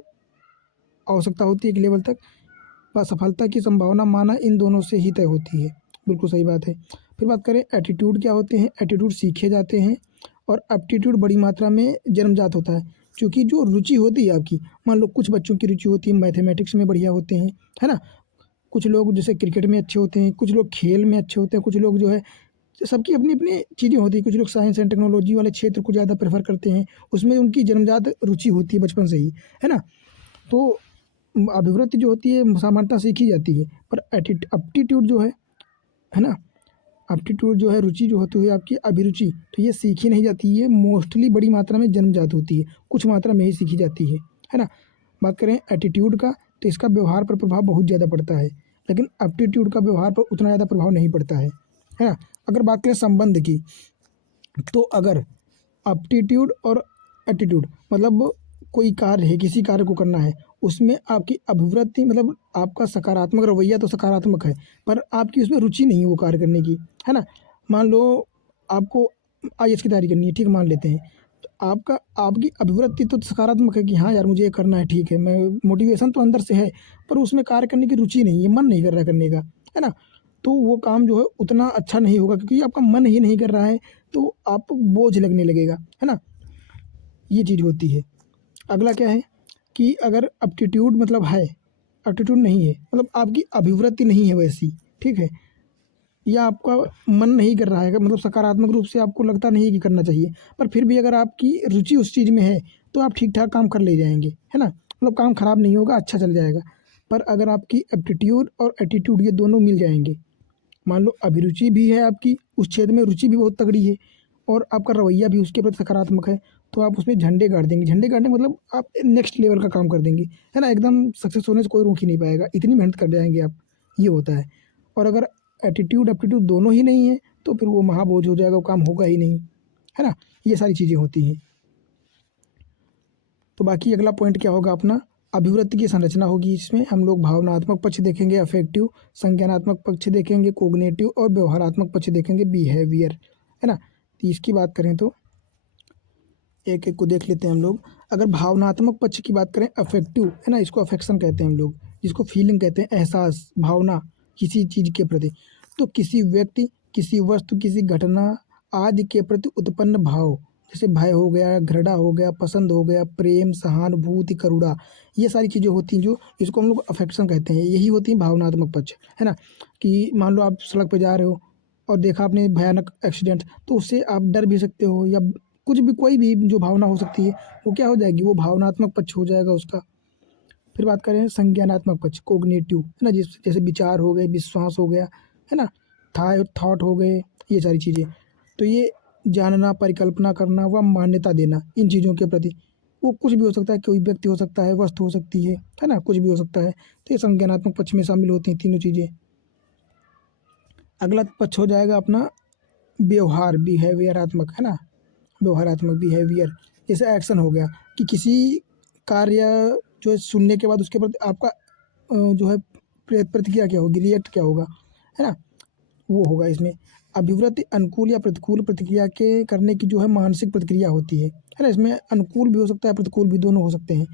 आवश्यकता होती है एक लेवल तक, व सफलता की संभावना माना इन दोनों से ही तय होती है। बिल्कुल सही बात है। फिर बात करें एटीट्यूड क्या होते हैं, एटीट्यूड सीखे जाते हैं, और एप्टीट्यूड बड़ी मात्रा में जन्मजात होता है। क्योंकि जो रुचि होती है आपकी, मान लो कुछ बच्चों की रुचि होती है मैथमेटिक्स में बढ़िया होते हैं, है ना। कुछ लोग जैसे क्रिकेट में अच्छे होते हैं, कुछ लोग खेल में अच्छे होते हैं, कुछ लोग जो है, सबकी अपनी अपनी चीज़ें होती हैं। कुछ लोग साइंस एंड टेक्नोलॉजी वाले क्षेत्र को ज़्यादा प्रेफर करते हैं, उसमें उनकी जन्मजात रुचि होती है बचपन से ही, है ना। तो अभिवृत्ति जो होती है समानता सीखी जाती है, पर एप्टीट्यूड जो है ना, एप्टीट्यूड जो है रुचि जो होती है आपकी अभिरुचि, तो ये सीखी नहीं जाती है, मोस्टली बड़ी मात्रा में जन्मजात होती है, कुछ मात्रा में ही सीखी जाती है ना। बात करें एटीट्यूड का, तो इसका व्यवहार पर प्रभाव बहुत ज़्यादा पड़ता है, लेकिन एप्टीट्यूड का व्यवहार पर उतना ज़्यादा प्रभाव नहीं पड़ता है ना। अगर बात करें संबंध की, तो अगर एप्टीट्यूड और एटीट्यूड मतलब कोई कार्य है, किसी कार्य को करना है, उसमें आपकी अभिवृत्ति मतलब आपका सकारात्मक रवैया तो सकारात्मक है, पर आपकी उसमें रुचि नहीं है वो कार्य करने की, है ना। मान लो आपको आईएएस की तैयारी करनी है, ठीक मान लेते हैं, तो आपकी अभिवृत्ति तो सकारात्मक है कि हाँ यार मुझे ये करना है, ठीक है, मैं मोटिवेशन तो अंदर से है, पर उसमें कार्य करने की रुचि नहीं है, मन नहीं कर रहा करने का, है ना। तो वो काम जो है उतना अच्छा नहीं होगा, क्योंकि आपका मन ही नहीं कर रहा है, तो आपको बोझ लगने लगेगा, है ना। ये चीज़ होती है। अगला क्या है कि अगर एप्टीट्यूड मतलब है, एप्टीट्यूड नहीं है मतलब आपकी अभिवृत्ति नहीं है वैसी, ठीक है, या आपका मन नहीं कर रहा है, मतलब सकारात्मक रूप से आपको लगता नहीं है कि करना चाहिए, पर फिर भी अगर आपकी रुचि उस चीज़ में है तो आप ठीक ठाक काम कर ले जाएंगे, है ना। मतलब काम खराब नहीं होगा, अच्छा चल जाएगा। पर अगर आपकी एप्टीट्यूड और एटीट्यूड ये दोनों मिल जाएंगे, मान लो अभिरुचि भी है आपकी, उस क्षेत्र में रुचि भी बहुत तगड़ी है, और आपका रवैया भी उसके प्रति सकारात्मक है, तो आप उसमें झंडे गाड़ देंगे। झंडे गाड़ने मतलब आप नेक्स्ट लेवल का काम कर देंगे, है ना। एकदम सक्सेस होने से कोई रोक ही नहीं पाएगा, इतनी मेहनत कर जाएंगे आप, ये होता है। और अगर एटीट्यूड एप्टीट्यूड दोनों ही नहीं है तो फिर वो महाबोझ हो जाएगा, वो काम होगा ही नहीं, है ना। ये सारी चीज़ें होती हैं। तो बाकी अगला पॉइंट क्या होगा अपना, अभिवृत्ति की संरचना होगी। इसमें हम लोग भावनात्मक पक्ष देखेंगे, अफेक्टिव, संज्ञानात्मक पक्ष देखेंगे, कोग्निटिव, और व्यवहारात्मक पक्ष देखेंगे, बिहेवियर, है ना। तो इसकी बात करें तो एक एक को देख लेते हैं हम लोग। अगर भावनात्मक पक्ष की बात करें, अफेक्टिव, है ना, इसको अफेक्शन कहते हैं हम लोग, जिसको फीलिंग कहते हैं, एहसास, भावना किसी चीज़ के प्रति, तो किसी व्यक्ति, किसी वस्तु, किसी घटना आदि के प्रति उत्पन्न भाव, जैसे भय हो गया, घृणा हो गया, पसंद हो गया, प्रेम, सहानुभूति, करुणा, ये सारी चीज़ें होती हैं जो इसको हम लोग अफेक्शन कहते हैं। यही होती है भावनात्मक पक्ष, है ना। कि मान लो आप सड़क पर जा रहे हो और देखा आपने भयानक एक्सीडेंट, तो उससे आप डर भी सकते हो, या कुछ भी कोई भी जो भावना हो सकती है वो क्या हो जाएगी, वो भावनात्मक पक्ष हो जाएगा उसका। फिर बात करें संज्ञानात्मक पक्ष, कोग्निटिव, है ना, जैसे विचार हो गए, विश्वास हो गया, है ना, थॉट हो गए, ये सारी चीज़ें। तो ये जानना, परिकल्पना करना व मान्यता देना इन चीज़ों के प्रति, वो कुछ भी हो सकता है, कोई व्यक्ति हो सकता है, वस्तु हो सकती है ना, कुछ भी हो सकता है। तो ये संज्ञानात्मक पक्ष में शामिल होती हैं तीनों चीज़ें। अगला पक्ष हो जाएगा अपना व्यवहार, बिहेवियरात्मक, है ना, व्यवहारात्मक, बिहेवियर, जैसे एक्शन हो गया कि किसी कार्य जो है सुनने के बाद उसके प्रति आपका जो है प्रतिक्रिया क्या होगी, रिएक्ट क्या होगा, है ना, वो होगा इसमें। अभिव्यक्ति अनुकूल या प्रतिकूल प्रतिक्रिया के करने की जो है मानसिक प्रतिक्रिया होती है ना, इसमें अनुकूल भी हो सकता है, प्रतिकूल भी, दोनों हो सकते हैं।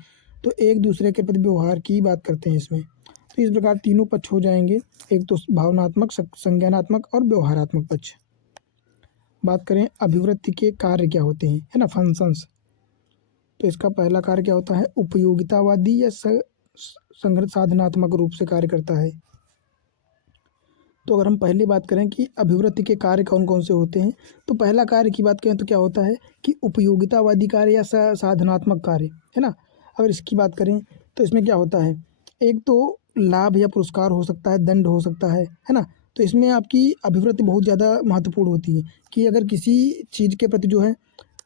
तो एक दूसरे के प्रति व्यवहार की बात करते हैं इसमें। तो इस प्रकार तीनों पक्ष हो जाएंगे, एक तो भावनात्मक, संज्ञानात्मक और व्यवहारात्मक पक्ष। बात करें अभिवृत्ति के कार्य क्या होते हैं, है ना, फंक्शंस। तो इसका पहला कार्य क्या होता है, उपयोगितावादी या संगत साधनात्मक रूप से कार्य करता है। तो अगर हम पहली बात करें कि अभिवृत्ति के कार्य कौन कौन से होते हैं, तो पहला कार्य की बात करें तो क्या होता है कि उपयोगितावादी कार्य या साधनात्मक कार्य, है ना। अगर इसकी बात करें तो इसमें क्या होता है, एक तो लाभ या पुरस्कार हो सकता है, दंड हो सकता है ना। तो इसमें आपकी अभिवृत्ति बहुत ज़्यादा महत्वपूर्ण होती है कि अगर किसी चीज़ के प्रति जो है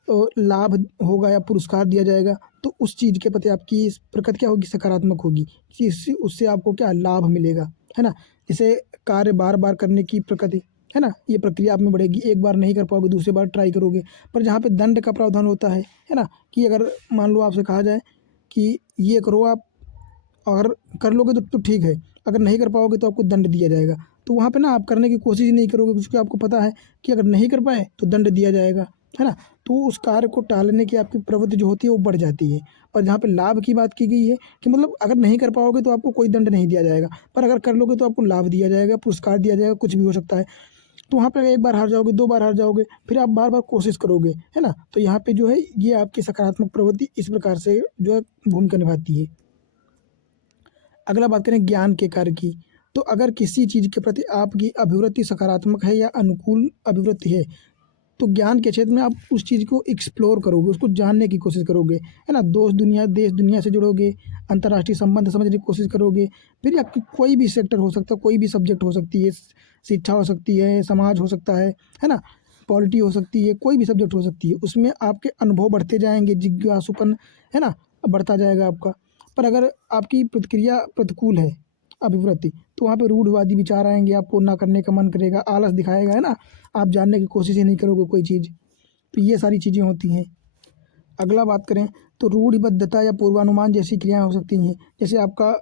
लाभ होगा या पुरस्कार दिया जाएगा, तो उस चीज़ के प्रति आपकी प्रकृति क्या होगी, सकारात्मक होगी, कि उससे आपको क्या लाभ मिलेगा, है ना। जैसे कार्य बार बार करने की प्रकृति, है ना, ये प्रक्रिया आप में बढ़ेगी, एक बार नहीं कर पाओगे दूसरी बार ट्राई करोगे। पर जहाँ पे दंड का प्रावधान होता है ना, कि अगर मान लो आपसे कहा जाए कि ये करो आप, अगर कर लोगे तो ठीक है, अगर नहीं कर पाओगे तो आपको दंड दिया जाएगा। तो वहाँ पे ना आप करने की कोशिश ही नहीं करोगे, क्योंकि आपको पता है कि अगर नहीं कर पाए तो दंड दिया जाएगा, है ना। तो उस कार्य को टालने की आपकी प्रवृत्ति जो होती है वो बढ़ जाती है। और जहाँ पे लाभ की बात की गई है कि मतलब अगर नहीं कर पाओगे तो आपको कोई दंड नहीं दिया जाएगा, पर अगर कर लोगे तो आपको लाभ दिया जाएगा, पुरस्कार दिया जाएगा, कुछ भी हो सकता है। तो वहाँ पे एक बार हार जाओगे, दो बार हार जाओगे, फिर आप बार बार कोशिश करोगे, है ना। तो यहाँ पे जो है ये आपकी सकारात्मक प्रवृत्ति इस प्रकार से जो है भूमिका निभाती है। अगला बात करें ज्ञान के कार्य की, तो अगर किसी चीज़ के प्रति आपकी अभिवृत्ति सकारात्मक है या अनुकूल अभिवृत्ति है, तो ज्ञान के क्षेत्र में आप उस चीज़ को एक्सप्लोर करोगे, उसको जानने की कोशिश करोगे, है ना। देश दुनिया से जुड़ोगे, अंतर्राष्ट्रीय संबंध समझने की कोशिश करोगे। फिर आपकी कोई भी सेक्टर हो सकता है, कोई भी सब्जेक्ट हो सकती है, शिक्षा हो सकती है, समाज हो सकता है ना, पॉलिटी हो सकती है, कोई भी सब्जेक्ट हो सकती है, उसमें आपके अनुभव बढ़ते जाएंगे, जिज्ञासुपन, है ना, बढ़ता जाएगा आपका। पर अगर आपकी प्रतिक्रिया प्रतिकूल है, अभिवृत्ति, तो वहाँ पे रूढ़वादी विचार आएंगे, आपको ना करने का मन करेगा, आलस दिखाएगा, है ना, आप जानने की कोशिश ही नहीं करोगे कोई चीज़। तो ये सारी चीज़ें होती हैं। अगला बात करें तो रूढ़िबद्धता या पूर्वानुमान जैसी क्रियाएं हो सकती हैं। जैसे आपका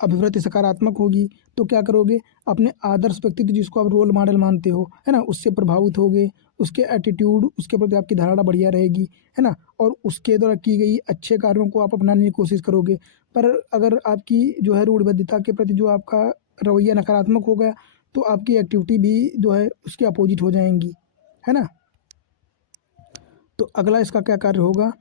अभिवृत्ति सकारात्मक होगी तो क्या करोगे, अपने आदर्श व्यक्तित्व जिसको आप रोल मॉडल मानते हो, है ना, उससे प्रभावित होगे, उसके एटीट्यूड, उसके प्रति आपकी धारणा बढ़िया रहेगी, है ना, और उसके द्वारा की गई अच्छे कार्यों को आप अपनाने की कोशिश करोगे। पर अगर आपकी जो है रूढ़िबद्धता के प्रति जो आपका रवैया नकारात्मक हो गया, तो आपकी एक्टिविटी भी जो है उसके अपोजिट हो जाएंगी, है ना। तो अगला इसका क्या कार्य होगा,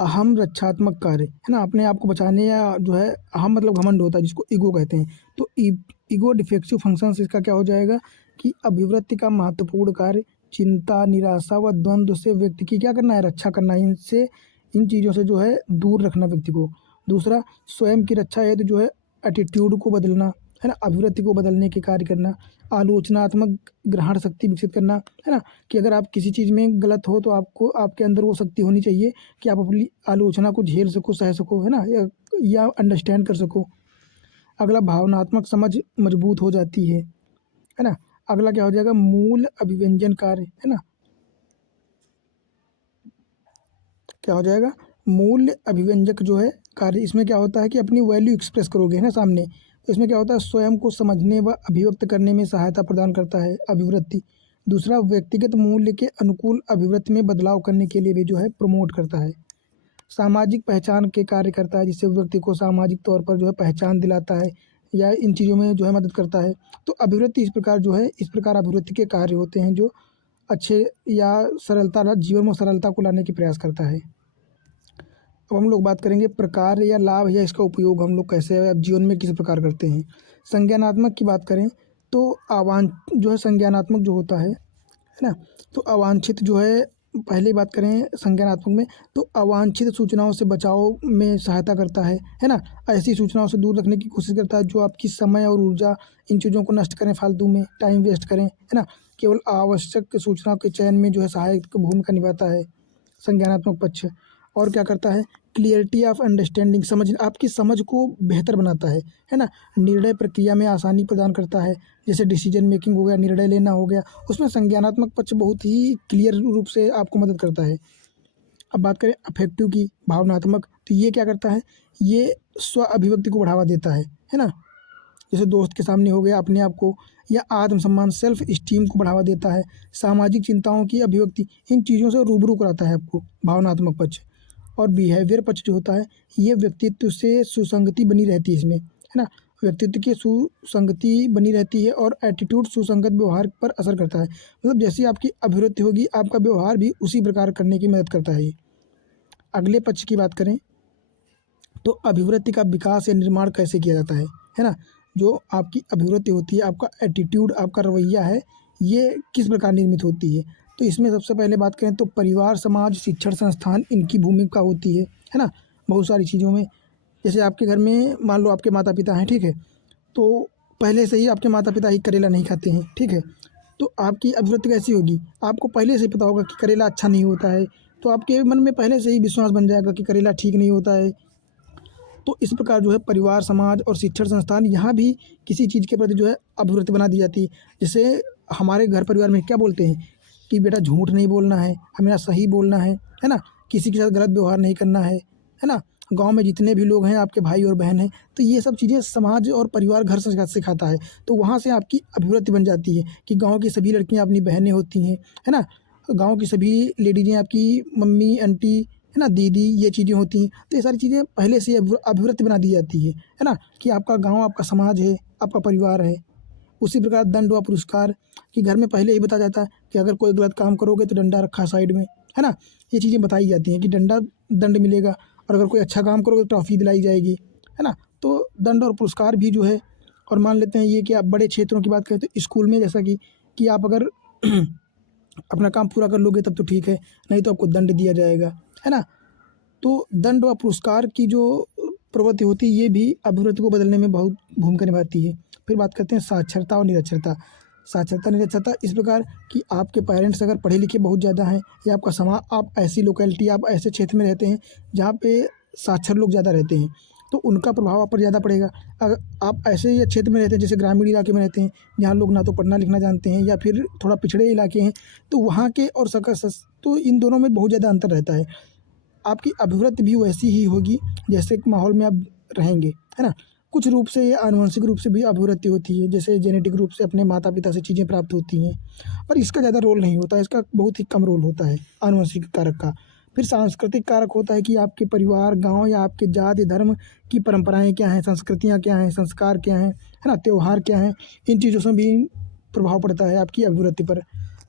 अहम रक्षात्मक कार्य, है ना, अपने आप को बचाने, या जो है अहम मतलब घमंड होता है जिसको ईगो कहते हैं। तो ईगो डिफेक्टिव फंक्शंस इसका क्या हो जाएगा कि अभिवृत्ति का महत्वपूर्ण कार्य चिंता, निराशा व द्वंद्व से व्यक्ति की क्या करना है, रक्षा करना है, इनसे, इन चीज़ों से जो है दूर रखना व्यक्ति को। दूसरा, स्वयं की रक्षा है तो जो है एटीट्यूड को बदलना, है ना, अभिवृत्ति को बदलने के कार्य करना। आलोचनात्मक ग्रहण शक्ति विकसित करना, है ना, कि अगर आप किसी चीज़ में गलत हो तो आपको आपके अंदर वो शक्ति होनी चाहिए कि आप अपनी आलोचना को झेल सको, सह सको, है ना, या अंडरस्टैंड कर सको। अगला भावनात्मक समझ मजबूत हो जाती है ना। अगला क्या हो जाएगा, मूल अभिव्यंजन कार्य, है ना, क्या हो जाएगा, मूल्य अभिव्यंजक जो है कार्य, इसमें क्या होता है कि अपनी वैल्यू एक्सप्रेस करोगे, है ना, सामने। तो इसमें क्या होता है, स्वयं को समझने व अभिव्यक्त करने में सहायता प्रदान करता है अभिवृत्ति। दूसरा, व्यक्तिगत मूल्य के अनुकूल अभिवृत्ति में बदलाव करने के लिए भी जो है प्रमोट करता है। सामाजिक पहचान के कार्य करता है, जिससे व्यक्ति को सामाजिक तौर पर जो है पहचान दिलाता है, या इन चीज़ों में जो है मदद करता है। तो अभिवृत्ति इस प्रकार जो है, इस प्रकार अभिवृत्ति के कार्य होते हैं जो अच्छे या सरलता, जीवन में सरलता को लाने की प्रयास करता है। अब हम लोग बात करेंगे प्रकार या लाभ या इसका उपयोग हम लोग कैसे अब जीवन में किस प्रकार करते हैं। संज्ञानात्मक की बात करें तो जो है संज्ञानात्मक जो होता है ना, तो अवांछित जो है पहले बात करें संज्ञानात्मक में, तो अवांछित सूचनाओं से बचाव में सहायता करता है ना। ऐसी सूचनाओं से दूर रखने की कोशिश करता है जो आपकी समय और ऊर्जा, इन चीज़ों को नष्ट करें, फालतू में टाइम वेस्ट करें, है ना। केवल आवश्यक सूचनाओं के चयन में जो है सहायक भूमिका निभाता है संज्ञानात्मक पक्ष। और क्या करता है, क्लियरिटी ऑफ अंडरस्टैंडिंग, समझ, आपकी समझ को बेहतर बनाता है ना। निर्णय प्रक्रिया में आसानी प्रदान करता है, जैसे डिसीजन मेकिंग हो गया, निर्णय लेना हो गया, उसमें संज्ञानात्मक पक्ष बहुत ही क्लियर रूप से आपको मदद करता है। अब बात करें अफेक्टिव की, भावनात्मक, तो ये क्या करता है, ये स्व अभिव्यक्ति को बढ़ावा देता है ना। जैसे दोस्त के सामने हो गया, अपने आप को, या आत्मसम्मान, सेल्फ स्टीम को बढ़ावा देता है। सामाजिक चिंताओं की अभिव्यक्ति, इन चीज़ों से रूबरू कराता है आपको भावनात्मक पक्ष। और बिहेवियर पक्ष जो होता है, ये व्यक्तित्व से सुसंगति बनी रहती है इसमें, है ना। व्यक्तित्व की सुसंगति बनी रहती है और एटीट्यूड सुसंगत व्यवहार पर असर करता है। मतलब जैसी आपकी अभिवृत्ति होगी, आपका व्यवहार भी उसी प्रकार करने की मदद करता है ये। अगले पक्ष की बात करें तो अभिवृत्ति का विकास या निर्माण कैसे किया जाता है ना। जो आपकी अभिवृत्ति होती है, आपका एटीट्यूड, आपका रवैया है, ये किस प्रकार निर्मित होती है। तो इसमें सबसे पहले बात करें तो परिवार, समाज, शिक्षण संस्थान, इनकी भूमिका होती है ना, बहुत सारी चीज़ों में। जैसे आपके घर में मान लो आपके माता पिता हैं, ठीक है, तो पहले से ही आपके माता पिता ही करेला नहीं खाते हैं, ठीक है, तो आपकी अभिवृत्ति कैसी होगी, आपको पहले से ही पता होगा कि करेला अच्छा नहीं होता है, तो आपके मन में पहले से ही विश्वास बन जाएगा कि करेला ठीक नहीं होता है। तो इस प्रकार जो है परिवार, समाज और शिक्षण संस्थान, यहाँ भी किसी चीज़ के प्रति जो है अभिवृत्ति बना दी जाती है। जैसे हमारे घर परिवार में क्या बोलते हैं कि बेटा झूठ नहीं बोलना है, हमेशा सही बोलना है ना, किसी के साथ गलत व्यवहार नहीं करना है ना। गांव में जितने भी लोग हैं, आपके भाई और बहन हैं, तो ये सब चीज़ें समाज और परिवार घर से सिखाता है। तो वहाँ से आपकी अभिवृत्ति बन जाती है कि गाँव की सभी लड़कियाँ अपनी बहनें होती हैं, है ना। गाँव की सभी लेडीजें आपकी मम्मी, आंटी, है ना, दीदी, ये चीज़ें होती हैं। तो ये सारी चीज़ें पहले से अभिवृत्ति बना दी जाती है ना, कि आपका गाँव, आपका समाज है, आपका परिवार है। उसी प्रकार दंड व पुरस्कार, कि घर में पहले ही बताया जाता है कि अगर कोई गलत काम करोगे तो डंडा रखा साइड में, है ना। ये चीज़ें बताई जाती हैं कि दंड मिलेगा, और अगर कोई अच्छा काम करोगे तो ट्रॉफी दिलाई जाएगी, है ना। तो दंड और पुरस्कार भी जो है। और मान लेते हैं ये कि आप बड़े क्षेत्रों की बात करें तो स्कूल में, जैसा कि आप अगर अपना काम पूरा कर लोगे तब तो ठीक है, नहीं तो आपको दंड दिया जाएगा, है ना। तो दंड व पुरस्कार की जो प्रवृत्ति होती है, ये भी अभिवृत्ति को बदलने में बहुत भूमिका निभाती है। फिर बात करते हैं साक्षरता और निरक्षरता। साक्षरता निरक्षरता इस प्रकार कि आपके पेरेंट्स अगर पढ़े लिखे बहुत ज़्यादा हैं, या आपका समाज, आप ऐसी लोकेलिटी, आप ऐसे क्षेत्र में रहते हैं जहाँ पे साक्षर लोग ज़्यादा रहते हैं, तो उनका प्रभाव आप पर ज़्यादा पड़ेगा। अगर आप ऐसे क्षेत्र में रहते हैं जैसे ग्रामीण इलाके में रहते हैं, जहाँ लोग ना तो पढ़ना लिखना जानते हैं, या फिर थोड़ा पिछड़े इलाके हैं, तो वहाँ के और तो इन दोनों में बहुत ज़्यादा अंतर रहता है। आपकी अभिवृत्ति भी वैसी ही होगी जैसे माहौल में आप रहेंगे, है ना। कुछ रूप से या आनुवंशिक रूप से भी अभिवृत्ति होती है, जैसे जेनेटिक रूप से अपने माता पिता से चीज़ें प्राप्त होती हैं, पर इसका ज़्यादा रोल नहीं होता है, इसका बहुत ही कम रोल होता है आनुवंशिक कारक का। फिर सांस्कृतिक कारक होता है कि आपके परिवार, गांव या आपके जाति धर्म की परंपराएं क्या हैं, संस्कृतियां क्या हैं, संस्कार क्या हैं, है ना, त्यौहार क्या हैं, इन चीज़ों से भी प्रभाव पड़ता है आपकी अभिवृत्ति पर।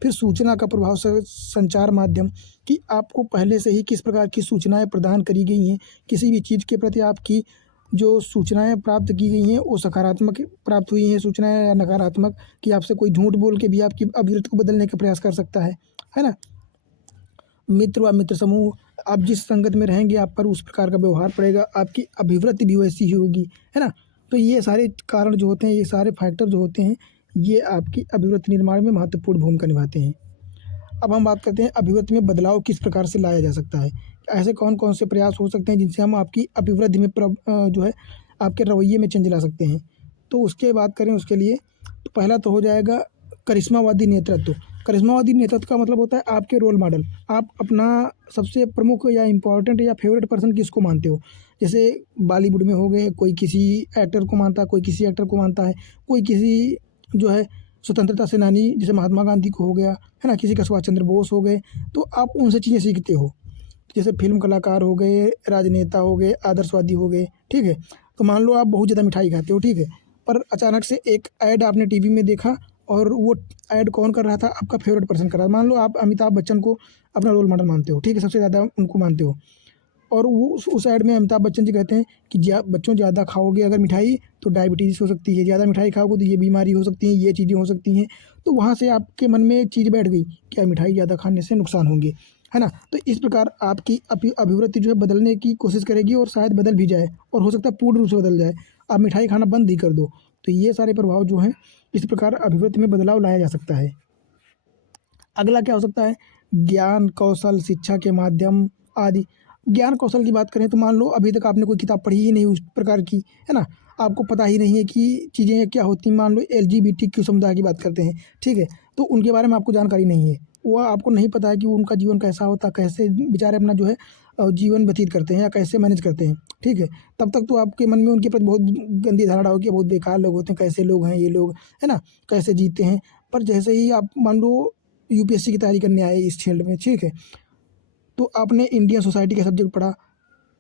फिर सूचना का प्रभाव, संचार माध्यम, कि आपको पहले से ही किस प्रकार की सूचनाएं प्रदान करी गई हैं, किसी भी चीज़ के प्रति आपकी जो सूचनाएं प्राप्त की गई हैं वो सकारात्मक प्राप्त हुई हैं सूचनाएं, या नकारात्मक, कि आपसे कोई झूठ बोल के भी आपकी अभिवृत्ति को बदलने का प्रयास कर सकता है ना। मित्र व मित्र समूह, आप जिस संगत में रहेंगे आप पर उस प्रकार का व्यवहार पड़ेगा, आपकी अभिवृत्ति भी वैसी ही होगी, है ना। तो ये सारे कारण जो होते हैं, ये सारे फैक्टर जो होते हैं, ये आपकी अभिवृत्ति निर्माण में महत्वपूर्ण भूमिका निभाते हैं। अब हम बात करते हैं अभिवृत्ति में बदलाव किस प्रकार से लाया जा सकता है। ऐसे कौन कौन से प्रयास हो सकते हैं जिनसे हम आपकी अभिवृत्ति में जो है आपके रवैये में चेंज ला सकते हैं। तो उसके बात करें उसके लिए, तो पहला तो हो जाएगा करिश्मावादी नेतृत्व। करिश्मावादी नेतृत्व का मतलब होता है आपके रोल मॉडल। आप अपना सबसे प्रमुख या इम्पोर्टेंट या फेवरेट पर्सन किसको मानते हो। जैसे बॉलीवुड में हो गए, कोई किसी एक्टर को मानता है, कोई किसी एक्टर को मानता है, कोई किसी जो है स्वतंत्रता सेनानी जैसे महात्मा गांधी को हो गया, है ना, किसी का सुभाष चंद्र बोस हो गए, तो आप उनसे चीज़ें सीखते हो। जैसे फिल्म कलाकार हो गए, राजनेता हो गए, आदर्शवादी हो गए, ठीक है। तो मान लो आप बहुत ज़्यादा मिठाई खाते हो, ठीक है, पर अचानक से एक ऐड आपने टीवी में देखा, और वो ऐड कौन कर रहा था, आपका फेवरेट पर्सन कर रहा था। मान लो आप अमिताभ बच्चन को अपना रोल मॉडल मानते हो, ठीक है, सबसे ज़्यादा उनको मानते हो, और वो उस ऐड में अमिताभ बच्चन जी कहते हैं कि बच्चों ज़्यादा खाओगे अगर मिठाई तो डायबिटीज़ हो सकती है, ज़्यादा मिठाई खाओगे तो ये बीमारी हो सकती है, ये चीज़ें हो सकती हैं। तो वहाँ से आपके मन में एक चीज़ बैठ गई, क्या मिठाई ज़्यादा खाने से नुकसान होंगे। है ना। तो इस प्रकार आपकी अभिवृत्ति जो है बदलने की कोशिश करेगी और शायद बदल भी जाए, और हो सकता है पूर्ण रूप से बदल जाए। आप मिठाई खाना बंद ही कर दो, तो ये सारे प्रभाव जो हैं इस प्रकार अभिवृत्ति में बदलाव लाया जा सकता है। अगला क्या हो सकता है, ज्ञान कौशल शिक्षा के माध्यम आदि। ज्ञान कौशल की बात करें तो मान लो अभी तक आपने कोई किताब पढ़ी ही नहीं उस प्रकार की, है ना, आपको पता ही नहीं है कि चीज़ें क्या होती हैं। मान लो LGBTQ समुदाय की बात करते हैं, ठीक है, तो उनके बारे में आपको जानकारी नहीं है, वह आपको नहीं पता है कि उनका जीवन कैसा होता, कैसे बेचारे अपना जो है जीवन व्यतीत करते हैं या कैसे मैनेज करते हैं, ठीक है। तब तक तो आपके मन में उनके प्रति बहुत गंदी धारणा होगी, बहुत बेकार लोग होते हैं, कैसे लोग हैं ये लोग, है ना, कैसे जीते हैं। पर जैसे ही आप मान लो UPSC की तैयारी करने आए इस फील्ड में, ठीक है, तो आपने इंडियन सोसाइटी का सब्जेक्ट पढ़ा,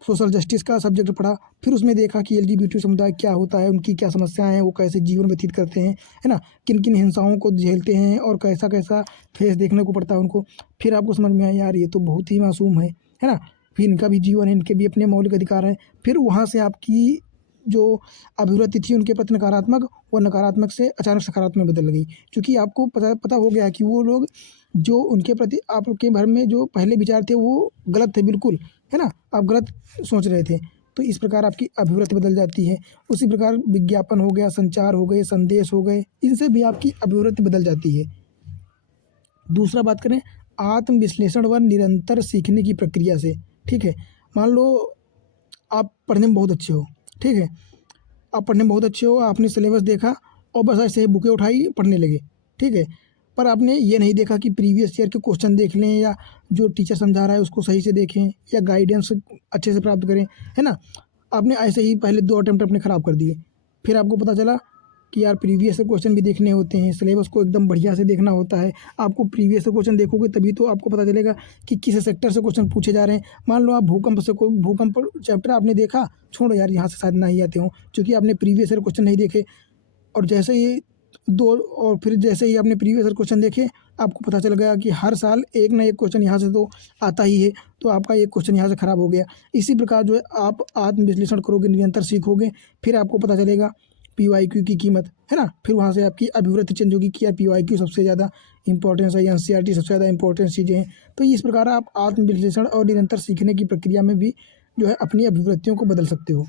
सोशल जस्टिस का सब्जेक्ट पढ़ा, फिर उसमें देखा कि LGBT समुदाय क्या होता है, उनकी क्या समस्याएं हैं, वो कैसे जीवन व्यतीत करते हैं, है ना, किन किन हिंसाओं को झेलते हैं और कैसा कैसा फेस देखने को पड़ता है उनको। फिर आपको समझ में आया यार ये तो बहुत ही मासूम है ना, फिर इनका भी जीवन है, इनके भी अपने मौलिक अधिकार हैं। फिर वहाँ से आपकी जो अभिवृत्ति थी उनके प्रति नकारात्मक, वो नकारात्मक से अचानक सकारात्मक बदल गई, क्योंकि आपको पता हो गया कि वो लोग जो उनके प्रति आपके भर में जो पहले विचार थे वो गलत थे बिल्कुल, है ना, आप गलत सोच रहे थे। तो इस प्रकार आपकी अभिवृत्ति बदल जाती है। उसी प्रकार विज्ञापन हो गया, संचार हो गए, संदेश हो गए, इनसे भी आपकी अभिवृत्ति बदल जाती है। दूसरा बात करें आत्मविश्लेषण व निरंतर सीखने की प्रक्रिया से, ठीक है। मान लो आप पढ़ने में बहुत अच्छे हो, ठीक है, आप पढ़ने में बहुत अच्छे हो, आपने सिलेबस देखा और बस ऐसे ही बुकें उठाई पढ़ने लगे, ठीक है। पर आपने ये नहीं देखा कि प्रीवियस ईयर के क्वेश्चन देख लें, या जो टीचर समझा रहा है उसको सही से देखें, या गाइडेंस अच्छे से प्राप्त करें, है ना। आपने ऐसे ही पहले 2 अटेम्प्ट अपने ख़राब कर दिए, फिर आपको पता चला कि यार प्रीवियस ईयर क्वेश्चन भी देखने होते हैं, सिलेबस को एकदम बढ़िया से देखना होता है। आपको प्रीवियस ईयर क्वेश्चन देखोगे तभी तो आपको पता चलेगा कि किस सेक्टर से क्वेश्चन पूछे जा रहे हैं। मान लो आप भूकंप चैप्टर आपने देखा, छोड़ो यार यहाँ से शायद ना ही आते हों, क्योंकि आपने प्रीवियस ईयर क्वेश्चन नहीं देखे। और जैसे ही फिर जैसे ही आपने प्रीवियस ईयर क्वेश्चन देखे, आपको पता चल गया कि हर साल एक ना एक क्वेश्चन यहाँ से तो आता ही है, तो आपका एक क्वेश्चन यहाँ से ख़राब हो गया। इसी प्रकार जो है आप आत्मविश्लेषण करोगे, निरंतर सीखोगे, फिर आपको पता चलेगा PYQ की कीमत, है ना। फिर वहाँ से आपकी अभिवृत्ति चेंज होगी कि यार PYQ सबसे ज़्यादा इंपॉर्टेंस है, NCERT सबसे ज़्यादा इंपॉर्टेंस चीज़ें हैं। तो इस प्रकार आप आत्मविश्लेषण और निरंतर सीखने की प्रक्रिया में भी जो है अपनी अभिवृत्तियों को बदल सकते हो।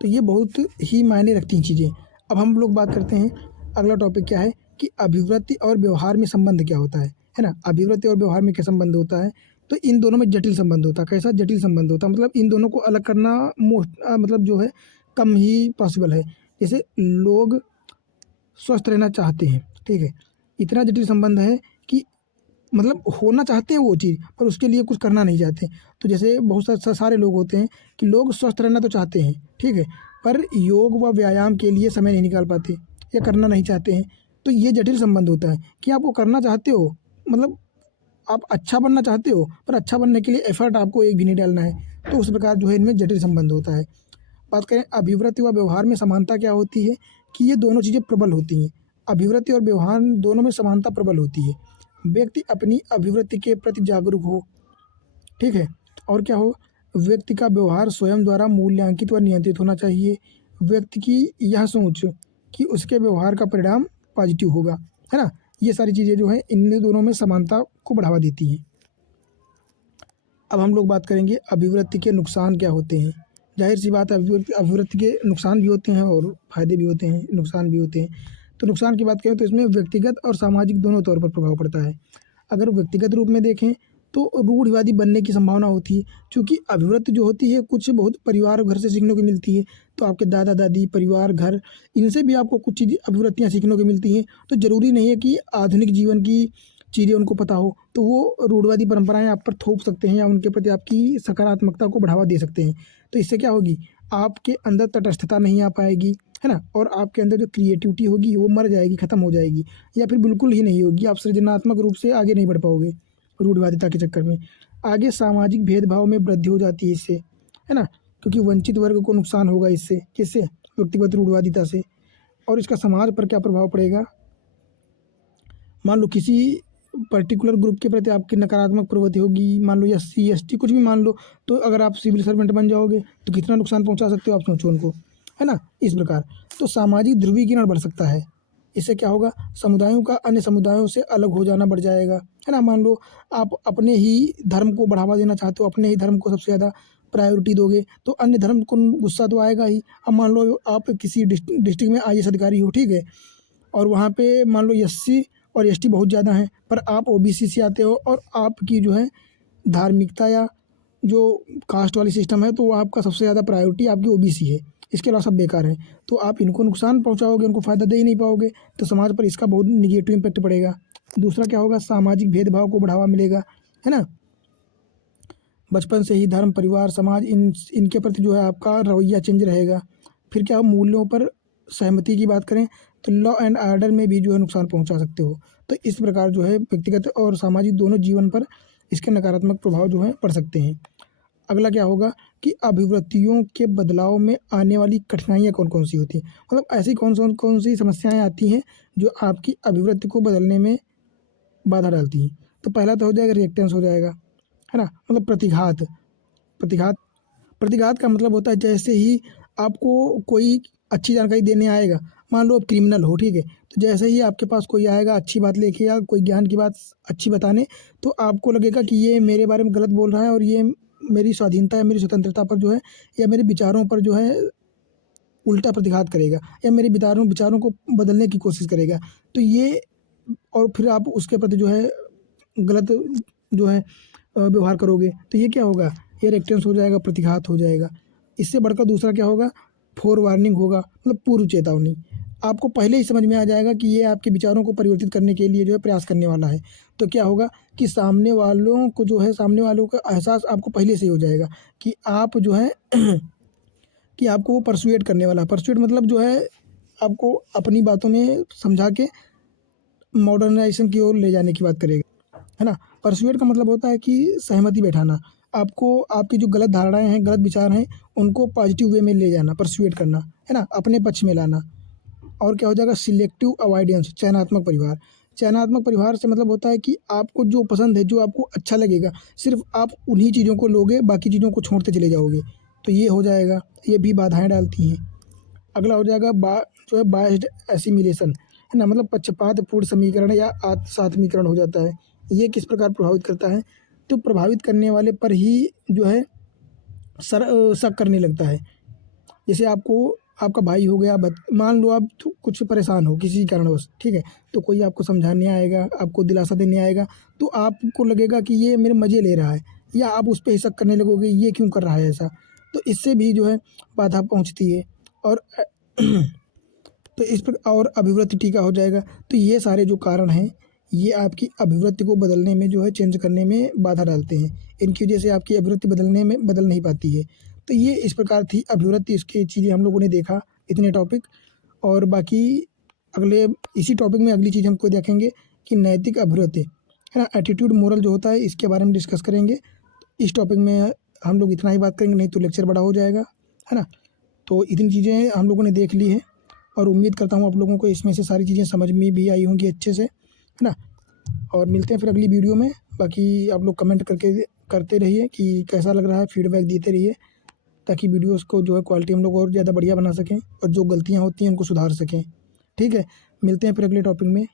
तो ये बहुत ही मायने रखती हैं चीज़ें। अब हम लोग बात करते हैं, अगला टॉपिक क्या है कि अभिवृत्ति और व्यवहार में संबंध क्या होता है ना। अभिवृत्ति और व्यवहार में क्या संबंध होता है, तो इन दोनों में जटिल संबंध होता है। कैसा जटिल संबंध होता है, मतलब इन दोनों को अलग करना मतलब जो है कम ही पॉसिबल है। जैसे लोग स्वस्थ रहना चाहते हैं, ठीक है, इतना जटिल संबंध है कि मतलब होना चाहते हैं वो चीज़, पर उसके लिए कुछ करना नहीं चाहते। तो जैसे बहुत सारे लोग होते हैं कि लोग स्वस्थ रहना तो चाहते हैं, ठीक है, पर योग व व्यायाम के लिए समय नहीं निकाल पाते या करना नहीं चाहते हैं। तो ये जटिल संबंध होता है कि आप वो करना चाहते हो, मतलब आप अच्छा बनना चाहते हो, पर अच्छा बनने के लिए एफर्ट आपको एक भी नहीं डालना है। तो उस प्रकार जो है इनमें जटिल संबंध होता है। बात करें अभिवृत्ति व व्यवहार में समानता क्या होती है, कि ये दोनों चीज़ें प्रबल होती हैं। अभिवृत्ति और व्यवहार दोनों में समानता प्रबल होती है। व्यक्ति अपनी अभिवृत्ति के प्रति जागरूक हो, ठीक है, और क्या हो, व्यक्ति का व्यवहार स्वयं द्वारा मूल्यांकित व नियंत्रित होना चाहिए। व्यक्ति की यह सोच कि उसके व्यवहार का परिणाम पॉजिटिव होगा, है ना। ये सारी चीज़ें जो है इन दोनों में समानता को बढ़ावा देती हैं। अब हम लोग बात करेंगे अभिवृत्ति के नुकसान क्या होते हैं। जाहिर सी बात है अभिवृत्ति के नुकसान भी होते हैं और फ़ायदे भी होते हैं, नुकसान भी होते हैं। तो नुकसान की बात करें तो इसमें व्यक्तिगत और सामाजिक दोनों तौर पर प्रभाव पड़ता है। अगर व्यक्तिगत रूप में देखें तो रूढ़िवादी बनने की संभावना होती है, क्योंकि अभिवृत्ति जो होती है कुछ बहुत परिवार और घर से सीखने को मिलती है। तो आपके दादा दादी, परिवार, घर, इनसे भी आपको कुछ चीज़ें अभिवृत्तियाँ सीखने को मिलती हैं। तो ज़रूरी नहीं है कि आधुनिक जीवन की चीज़ें उनको पता हो, तो वो रूढ़िवादी परंपराएं आप पर थोप सकते हैं या उनके प्रति आपकी सकारात्मकता को बढ़ावा दे सकते हैं। तो इससे क्या होगी, आपके अंदर तटस्थता नहीं आ पाएगी, है ना, और आपके अंदर जो क्रिएटिविटी होगी वो मर जाएगी, ख़त्म हो जाएगी, या फिर बिल्कुल ही नहीं होगी। आप सृजनात्मक रूप से आगे नहीं बढ़ पाओगे रूढ़िवादिता के चक्कर में। आगे सामाजिक भेदभाव में वृद्धि हो जाती है इससे, है ना, क्योंकि वंचित वर्ग को नुकसान होगा इससे, किससे, व्यक्तिगत रूढ़िवादिता से। और इसका समाज पर क्या प्रभाव पड़ेगा, मान लो किसी पर्टिकुलर ग्रुप के प्रति आपकी नकारात्मक प्रवृत्ति होगी, मान लो SC ST कुछ भी मान लो, तो अगर आप सिविल सर्वेंट बन जाओगे तो कितना नुकसान पहुंचा सकते हो आप सोचो उनको, है ना। इस प्रकार तो सामाजिक ध्रुवीकरण बढ़ सकता है, इससे क्या होगा, समुदायों का अन्य समुदायों से अलग हो जाना बढ़ जाएगा, है ना। मान लो आप अपने ही धर्म को बढ़ावा देना चाहते हो, अपने ही धर्म को सबसे ज़्यादा प्रायोरिटी दोगे, तो अन्य धर्म को गुस्सा तो आएगा ही। अब मान लो आप किसी डिस्ट्रिक्ट में आईएएस अधिकारी हो, ठीक है, और वहाँ पे मान लो एससी और एसटी बहुत ज़्यादा हैं, पर आप ओबीसी से आते हो और आपकी जो है धार्मिकता या जो कास्ट वाली सिस्टम है, तो वो आपका सबसे ज़्यादा प्रायोरिटी आपकी ओबीसी है, इसके अलावा सब बेकार हैं। तो आप इनको नुकसान पहुँचाओगे, उनको फ़ायदा दे ही नहीं पाओगे, तो समाज पर इसका बहुत निगेटिव इम्पैक्ट पड़ेगा। दूसरा क्या होगा, सामाजिक भेदभाव को बढ़ावा मिलेगा, है ना। बचपन से ही धर्म, परिवार, समाज इनके प्रति जो है आपका रवैया चेंज रहेगा। फिर क्या, मूल्यों पर सहमति की बात करें तो लॉ एंड ऑर्डर में भी जो है नुकसान पहुंचा सकते हो। तो इस प्रकार जो है व्यक्तिगत और सामाजिक दोनों जीवन पर इसके नकारात्मक प्रभाव जो है पड़ सकते हैं। अगला क्या होगा कि अभिवृत्तियों के बदलाव में आने वाली कठिनाइयाँ कौन कौन सी होती हैं, मतलब ऐसी कौन सी समस्याएं आती हैं जो आपकी अभिवृत्ति को बदलने में बाधा डालती हैं। तो पहला तो हो जाएगा रिएक्टेंस, हो जाएगा, है ना, मतलब प्रतिघात। प्रतिघात प्रतिघात का मतलब होता है जैसे ही आपको कोई अच्छी जानकारी देने आएगा, मान लो आप क्रिमिनल हो, ठीक है, तो जैसे ही आपके पास कोई आएगा अच्छी बात लेके या कोई ज्ञान की बात अच्छी बताने, तो आपको लगेगा कि ये मेरे बारे में गलत बोल रहा है और ये मेरी स्वाधीनता या मेरी स्वतंत्रता पर जो है या मेरे विचारों पर जो है उल्टा प्रतिघात करेगा या मेरे विचारों को बदलने की कोशिश करेगा। तो ये, और फिर आप उसके प्रति जो है गलत जो है व्यवहार करोगे, तो ये क्या होगा, ये रिएक्टेंस हो जाएगा, प्रतिघात हो जाएगा। इससे बढ़कर दूसरा क्या होगा, फोर वार्निंग होगा, मतलब पूर्व चेतावनी। आपको पहले ही समझ में आ जाएगा कि ये आपके विचारों को परिवर्तित करने के लिए जो है प्रयास करने वाला है। तो क्या होगा कि सामने वालों को जो है, सामने वालों का एहसास आपको पहले से ही हो जाएगा कि आप जो है कि आपको वो परसुएट करने वाला है। परसुएट मतलब जो है आपको अपनी बातों में समझा के मॉडर्नाइजेशन की ओर ले जाने की बात करेगा, है ना। परसुएट का मतलब होता है कि सहमति बैठाना, आपको आपकी जो गलत धारणाएं हैं, गलत विचार हैं, उनको पॉजिटिव वे में ले जाना, परसुएट करना, है ना, अपने पक्ष में लाना। और क्या हो जाएगा, सिलेक्टिव अवॉइडेंस, चयनात्मक परिवार। चयनात्मक परिवार से मतलब होता है कि आपको जो पसंद है, जो आपको अच्छा लगेगा, सिर्फ आप उन्हीं चीज़ों को लोगे, बाकी चीज़ों को छोड़ते चले जाओगे। तो ये हो जाएगा, ये भी बाधाएं डालती हैं। अगला हो जाएगा जो है बायस्ड एसिमिलेशन, है ना, मतलब पक्षपातपूर्ण समीकरण या आत्मसात्मीकरण हो जाता है। ये किस प्रकार प्रभावित करता है, तो प्रभावित करने वाले पर ही जो है शक करने लगता है। जैसे आपको आपका भाई हो गया, मान लो आप कुछ परेशान हो किसी कारणवश, ठीक है, तो कोई आपको समझाने आएगा, आपको दिलासा देने आएगा, तो आपको लगेगा कि ये मेरे मज़े ले रहा है, या आप उस पे ही शक करने लगोगे, ये क्यों कर रहा है ऐसा। तो इससे भी जो है बाधा पहुंचती है। और तो इस पर और अभिवृत्ति टीका हो जाएगा। तो ये सारे जो कारण हैं, ये आपकी अभिवृत्ति को बदलने में जो है चेंज करने में बाधा डालते हैं। इनकी वजह से आपकी अभिवृत्ति बदल नहीं पाती है। तो ये इस प्रकार थी अभिवृत्ति, इसकी चीज़ें हम लोगों ने देखा, इतने टॉपिक। और बाकी अगले इसी टॉपिक में अगली चीज़ हमको देखेंगे कि नैतिक अभिवृत्ति, है ना, एटीट्यूड मोरल जो होता है, इसके बारे में डिस्कस करेंगे। इस टॉपिक में हम लोग इतना ही बात करेंगे, नहीं तो लेक्चर बड़ा हो जाएगा, है ना। तो इतनी चीज़ें हम लोगों ने देख ली हैं और उम्मीद करता हूँ आप लोगों को इसमें से सारी चीज़ें समझ में भी आई होंगी अच्छे से, है ना। और मिलते हैं फिर अगली वीडियो में। बाकी आप लोग कमेंट करते रहिए कि कैसा लग रहा है, फीडबैक देते रहिए, ताकि वीडियोस को जो है क्वालिटी हम लोग और ज़्यादा बढ़िया बना सकें और जो गलतियाँ होती हैं उनको सुधार सकें। ठीक है, मिलते हैं फिर अगले टॉपिक में।